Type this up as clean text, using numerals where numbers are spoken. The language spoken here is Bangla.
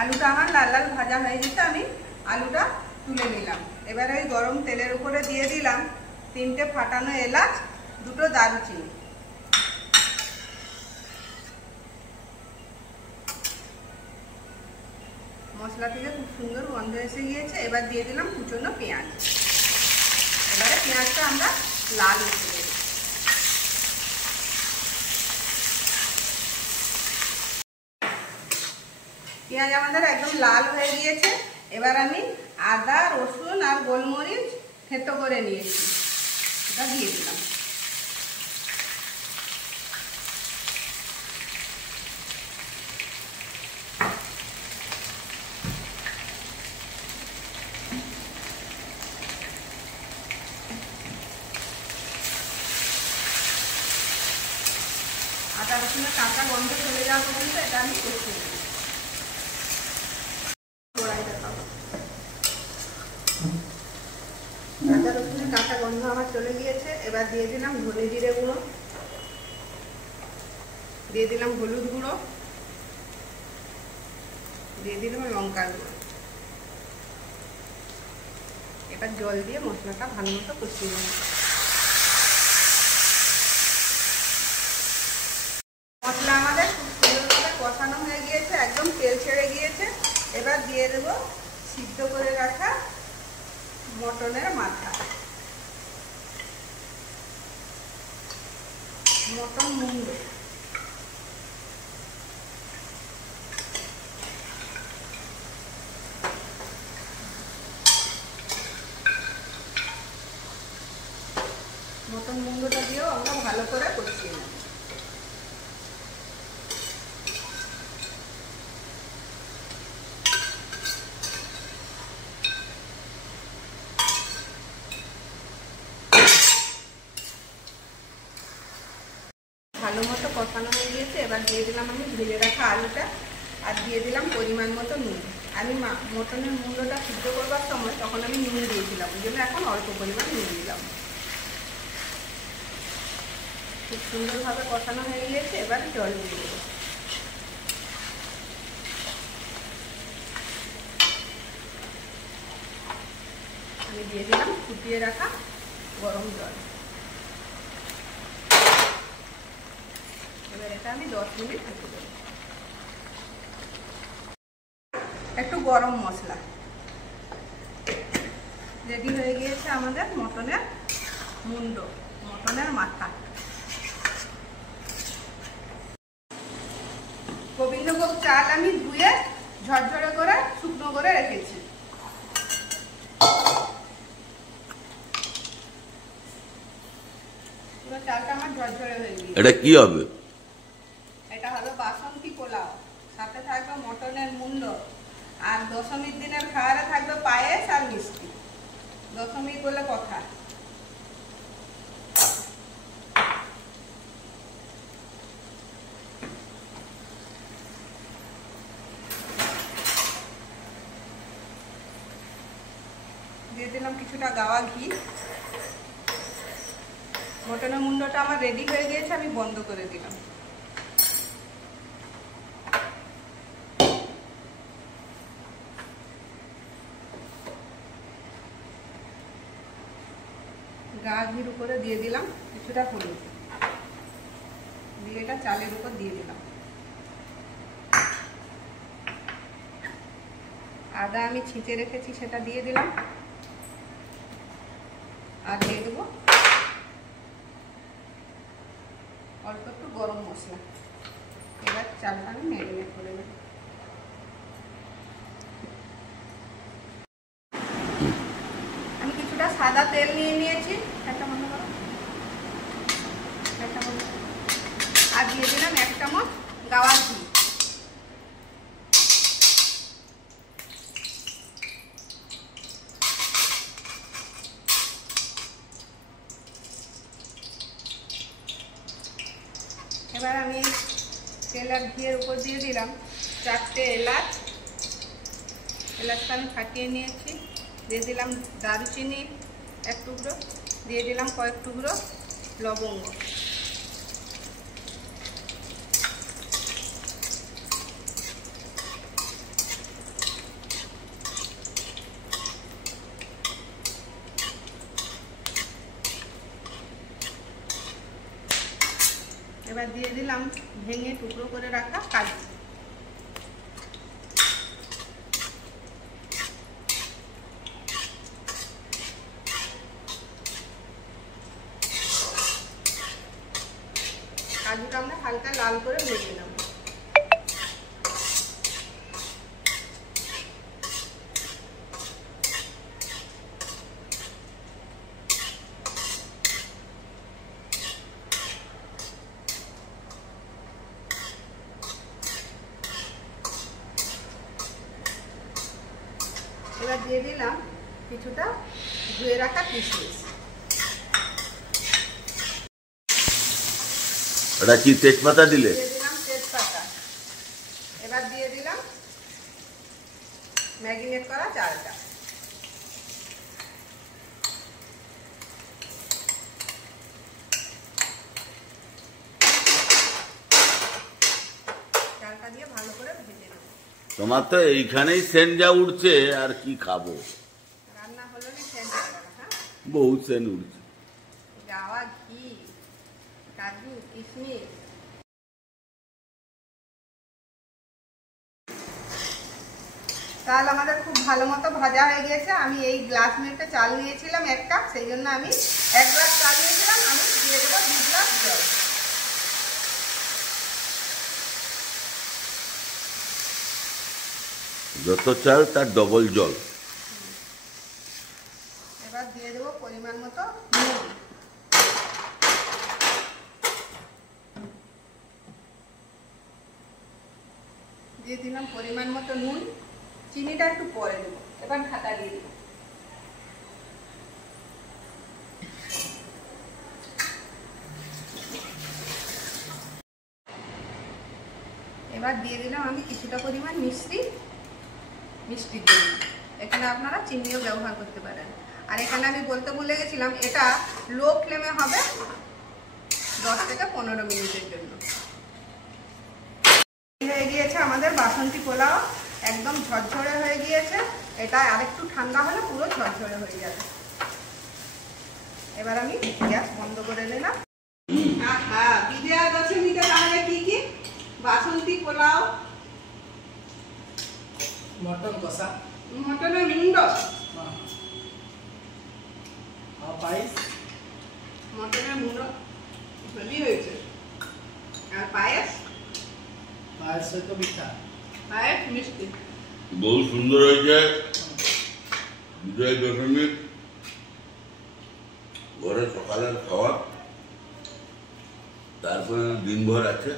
আলুটা আমার লাল লাল ভাজা হয়ে গেছে, আমি আলুটা তুলে নিলাম। এবার ওই গরম তেলের উপরে দিয়ে দিলাম 3টে ফাটানো এলাচ, 2টো দারুচিনি। মশলা থেকে খুব সুন্দর গন্ধ এসে গিয়েছে। এবার দিয়ে দিলাম কুচনো পেঁয়াজ। এবারে পেঁয়াজটা আমরা লাল হতে দেব। পেঁয়াজ আমাদের একদম লাল হয়ে গিয়েছে। এবার আমি আদা, রসুন আর গোলমরিচ থেতো করে নিয়েছি, এটা দিয়ে দিলাম। আদা রসুনের কাঁচা গন্ধ চলে যাওয়া পর্যন্ত এটা আমি কষিয়ে নেব। আদা রসুনের কাঁচা গন্ধ আমার চলে গিয়েছে। এবার দিয়ে দিলাম ধনে জিরে গুঁড়ো, দিয়ে দিলাম হলুদ গুঁড়ো, দিয়ে দিলাম লঙ্কার গুঁড়ো। এবার জল দিয়ে মশলাটা ভালো মতো কষিয়ে নেব। মশলা আমাদের খুব সুন্দরভাবে কষানো হয়ে গিয়েছে, একদম তেল ছেড়ে গিয়েছে। এবার দিয়ে দেব সিদ্ধ করে রাখা মটনের মাথা, মটন মুন্ড। মটন মুন্ডটা দিয়েও আমরা ভালো করে কষিয়ে নেব। ভালো মতো কষানো হয়ে গিয়েছে। এবার দিয়ে দিলাম আমি ভেজে রাখা আলুটা, আর দিয়ে দিলাম পরিমাণ মতো নুন। আমি মটনের মুন্ডটা সিদ্ধ করবার সময় তখন আমি নুন দিয়েছিলাম, ওই জন্য এখন অল্প পরিমাণ নুন দিলাম। খুব সুন্দরভাবে কষানো হয়ে গিয়েছে। এবার জল দিয়ে দেবো। আমি দিয়ে দিলাম ফুটিয়ে রাখা গরম জল। এবার এটা আমি 10 মিনিট ঢেকে দেবো। একটু গরম মশলা রেডি হয়ে গিয়েছে আমাদের মটনের মুন্ড, মটনের মাথা। গোবিন্দভোগ চাল আমি ধুয়ে ঝরঝরে করে শুকনো করে রেখেছি। পুরো চালটা আমার ঝরঝরে হয়ে গিয়েছে। এটা কি হবে? এটা হবে বাসন্তী পোলাও, সাথে থাকবে মটনের মুন্ড, আর দশমীর দিনের খাবারে থাকবে পায়েস আর মিষ্টি। দশমী বলে কথা। দিয়ে দিলাম কিছুটা গাওয়া ঘি। মটনের মুন্ডটা আমার রেডি হয়ে গিয়েছে, আমি বন্ধ করে দিলাম। গা ঘির উপরে দিয়ে দিলাম কিছুটা হলুদ, দিয়ে এটা চালের উপর দিয়ে দিলাম। আদা আমি ছিঁচে রেখেছি সেটা দিয়ে দিলাম, আর দিয়ে দেবো অল্প একটু গরম মশলা। এবার চালটা আমি ম্যারিনেট করে দেবো। আমি কিছুটা সাদা তেল নিয়ে নিয়েছি, একটা মনে করো, আর দিয়ে দিলাম 1 চামচ গাওয়া ঘি। এবার আমি তেল আর ঘিয়ের উপর দিয়ে দিলাম 4টে এলাচ। এলাচটা আমি ফাটিয়ে নিয়েছি। দিয়ে দিলাম দারুচিনি 1 টুকরো, দিয়ে দিলাম কয়েক টুকরো লবঙ্গ। এবার দিয়ে দিলাম ভেঙে টুকরো করে রাখা কাজু। কাজুটা আমরা হালকা লাল করে ভেজে নেব। এবার দিয়ে দিলাম কিছুটা ধুয়ে রাখা কিশমিশ। এটা কি তেজপাতা দিলে? দিয়ে দিলাম তেজপাতা। এবার দিয়ে দিলাম ম্যারিনেট করা চালটা। চালটা দিয়ে ভালো করে ভেজে নেব। তোমার তো এইখানেই সেন্ট যা উঠছে, আর কি খাবো? রান্না হলো না সেন্ট হয়ে গেল। হ্যাঁ, বহু সেন্ট উঠছে। গাওয়া ঘি, কাজু, কিশমিশ। চাল আমাদের খুব ভালো মতো ভাজা হয়ে গিয়েছে। আমি এই গ্লাস মেপে চাল নিয়েছিলাম 1 কাপ, সেই জন্য আমি 1 গ্লাস চাল নিয়েছিলাম। আমি দিয়ে দেবো 2 গ্লাস জল। যত চাল তার ডবল জল। এবার দিয়ে দেবো পরিমাণ মতো নুন। দিয়ে দিলাম পরিমাণ মতো নুন। চিনিটা একটু পরে দেবো। এবার ঢাকা দিয়ে দেবো। এবার দিয়ে দিলাম আমি কিছুটা পরিমাণ মিষ্টির জন্য। এখানে আপনারা চিনিও ব্যবহার করতে পারেন। আর এখানে আমি বলতে ভুলে গেছিলাম, এটা লো ফ্লেমে হবে 10 থেকে 15 মিনিটের জন্য। হয়ে গিয়েছে আমাদের বাসন্তী পোলাও, একদম ঝরঝরে হয়ে গিয়েছে। এটা আরেকটু ঠান্ডা হলে পুরো ঝরঝরে হয়ে যাবে। এবার আমি গ্যাস বন্ধ করে নিলাম। হ্যাঁ, বিজয়া দশমীতে তাহলে কি কি? বাসন্তী পোলাও, মটন কষা, মটনের মুন্ড, পায়েস, মটনের মুন্ড হেভি হয়েছে। আর পায়েস, পায়েস হয়তো মিঠা, পায়েস মিষ্টি। বহু সুন্দর হয়েছে। বিজয়া দশমী ঘরে সকালের খাওয়া, তারপরে দিনভর আছে।